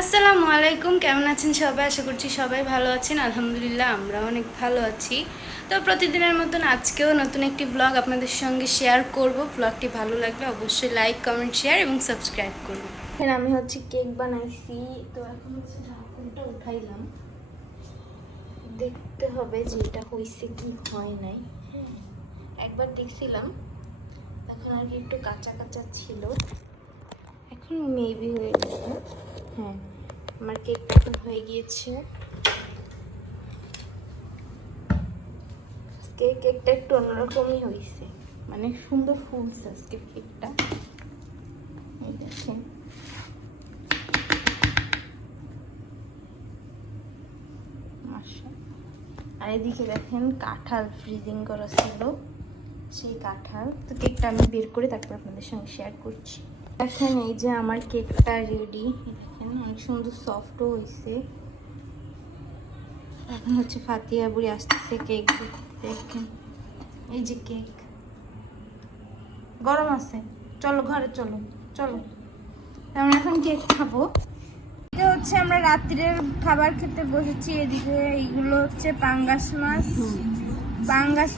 আসসালামু আলাইকুম, কেমন আছেন সবাই? আশা করছি সবাই ভালো আছেন। আলহামদুলিল্লাহ আমরা অনেক ভালো আছি। তো প্রতিদিনের মতন আজকেও নতুন একটি ব্লগ আপনাদের সঙ্গে শেয়ার করব। ব্লগটি ভালো লাগলে অবশ্যই লাইক, কমেন্ট, শেয়ার এবং সাবস্ক্রাইব করব। এখানে আমি কেক বানাইছি, তো এখন ঢাকনটা উঠাইলাম। দেখতে হবে যে এটা হয়েছে কি হয় নাই। হ্যাঁ, একবার দেখছিলাম, এখন আর কি একটু কাঁচা কাঁচা ছিল, এখন মেবি হয়ে গেছে। হ্যাঁ, আমার কেকটা এখন হয়ে গিয়েছে। কেকটা একটু অন্যরকমই হয়েছে, মানে সুন্দর ফুলছে আজকে কেকটা। এই দেখেন, আর এদিকে দেখেন কাঁঠাল ফ্রিজিং করা ছিল, সেই কাঁঠাল। তো কেকটা আমি বের করে তারপর আপনাদের সঙ্গে শেয়ার করছি। দেখেন এই যে আমার কেকটা রেডি। দেখেন অনেক সুন্দর সফটও হয়েছে। এখন ফাতিয়া বুড়ি আসতেছে কেক দেখেন। এই যে কেক গরম আছে, চলো ঘরে চলো চলো। আমরা এখন কেক খাবো। আমরা রাত্রের খাবার খেতে বসেছি। এদিকে এইগুলো পাঙ্গাস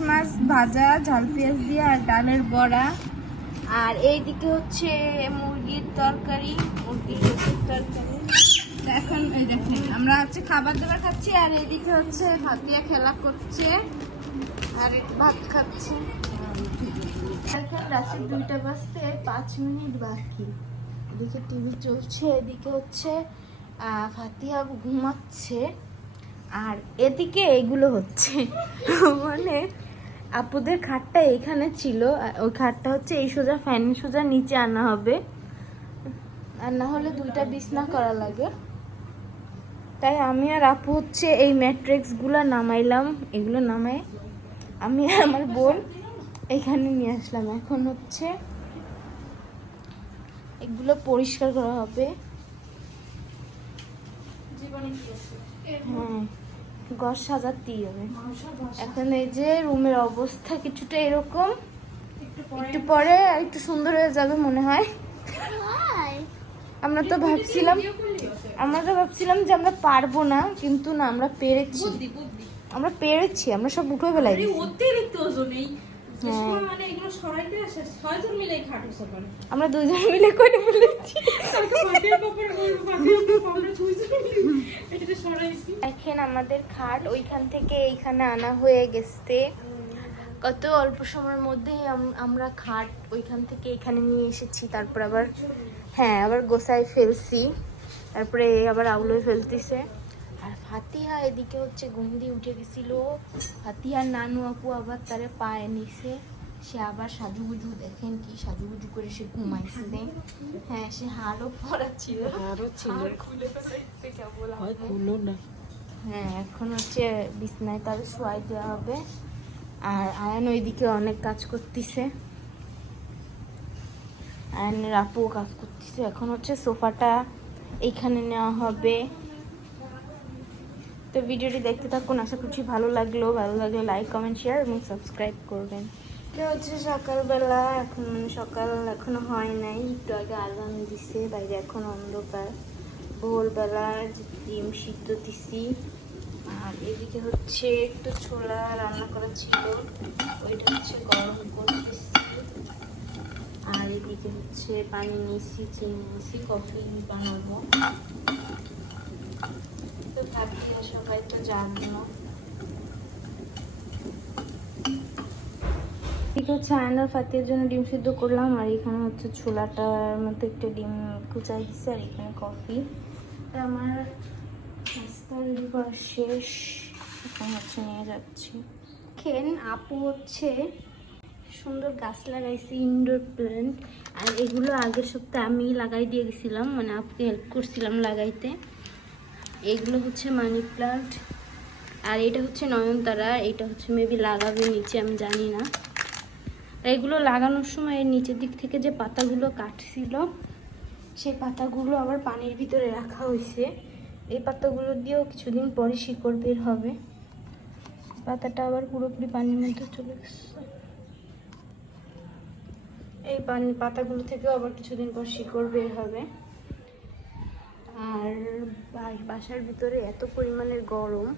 মাছ ভাজা ঝাল পেঁয়াজ দিয়ে আর ডালের বড়া। আর এইদিকে মুরগির তরকারি, মুরগির রসুন তরকারি। এখন এই দেখেন আমরা খাবার দাবার খাচ্ছি, আর এইদিকে ভাতিয়া খেলা করছে আর ভাত খাচ্ছে। এখন রাতে 2টা বাজতে 5 মিনিট বাকি। এদিকে টিভি চলছে, এদিকে ফাতিহা ঘুমাচ্ছে, আর এদিকে এগুলো মানে আপুদের খাটটা এইখানে ছিল, ওই খাটটা এই সোজা ফ্যান সোজা নিচে আনা হবে, আর না হলে 2টা বিছনা করা লাগে। তাই আমি আর আপু এই ম্যাট্রিক্স গুলা নামাইলাম। এগুলো নামাই আমি আর আমার বোন এখানে নিয়ে আসলাম। এখন এগুলো পরিষ্কার করা হবে। হ্যাঁ, ঘর সাজাতেই হবে। এখন এই যে রুমের অবস্থা কিছুটা এরকম, একটু পরে একটু সুন্দর হয়ে যাবে মনে হয়। আমরা তো ভাবছিলাম যে আমরা পারবো না, কিন্তু না, আমরা পেরেছি। আমরা সব উঠে ফেলাই আমরা 2জন মিলে করে ফেলেছি। দেখেন আমাদের খাট ওইখান থেকে এইখানে আনা হয়ে গেছে। কত অল্প সময়ের মধ্যেই আমরা খাট ওইখান থেকে এখানে নিয়ে এসেছি। তারপর আবার গোছায় ফেলছি, তারপরে আবার আউলোয় ফেলতেছে। আর ফাতিহা এদিকে ঘুম দিয়ে উঠে গেছিল। ফাতিহার নানু আপু আবার তারে পায়ে নিছে, সে আবার সাজুগুজু, দেখেন কি সাজুগুজু করে সে ঘুমাইছে। হ্যাঁ, সে হাড়ও পরা ছিল, হ্যাঁ। এখন বিছনায় তার শোয়াই দেওয়া হবে। আর আয়ান ওইদিকে অনেক কাজ করতেছে, আয়ানের আপুও কাজ করতেছে। এখন সোফাটা এইখানে নেওয়া হবে। তো ভিডিওটি দেখতে থাকুন, আশা করছি ভালো লাগলে লাইক, কমেন্ট, শেয়ার এবং সাবস্ক্রাইব করবেন। সকালবেলা, এখন সকাল এখনো হয় নাই, একটু আগে আজান দিছে। বাইরে এখন অন্ধকার। ভোরবেলা ডিম সিদ্ধ দিছি। আর এদিকে একটু ছোলা রান্না করা ছিল, ওইটা গরম করতেছি। আর এদিকে পানি নিয়েছি, চিনি নিয়েছি, কফি বানাবো। তো ভাবি সবাই তো জানো। আয়নার ফাতির জন্য ডিম সিদ্ধ করলাম, আর এখানে ছোলাটার মধ্যে একটু ডিম কুচাই দিচ্ছে, আর এখানে কফি। আমার নাস্তা রেডি করা শেষ, এখন নিয়ে যাচ্ছি। আপু সুন্দর গাছ লাগাইছি, ইনডোর প্ল্যান্ট। আর এগুলো আগের সপ্তাহে আমি লাগাই দিয়ে গেছিলাম, মানে আপুকে হেল্প করছিলাম লাগাইতে। এগুলো মানি প্লান্ট, আর এটা নয়নতারা। এটা মেবি লাগাবে নিচে, আমি জানি না। এগুলো লাগানোর সময় এর নিচের দিক থেকে যে পাতাগুলো কাটছিল, সেই পাতাগুলো আবার পানির ভিতরে রাখা হয়েছে। এই পাতাগুলো দিয়েও কিছুদিন পরে শিকড় বের হবে। পাতাটা আবার পুরোপুরি পানির মধ্যে চলে গেছে। এই পাতাগুলো থেকেও আবার কিছুদিন পর শিকড় বের হবে। আর বাসার ভিতরে এত পরিমাণের গরম,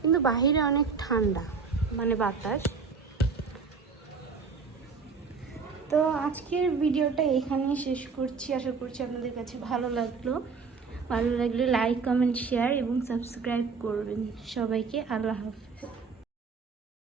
কিন্তু বাহিরে অনেক ঠান্ডা, মানে বাতাস। তো আজকের ভিডিওটা এখানেই শেষ করছি। আশা করছি আপনাদের কাছে ভালো লাগলে লাইক, কমেন্ট, শেয়ার এবং সাবস্ক্রাইব করবেন। সবাইকে আল্লাহ হাফেজ।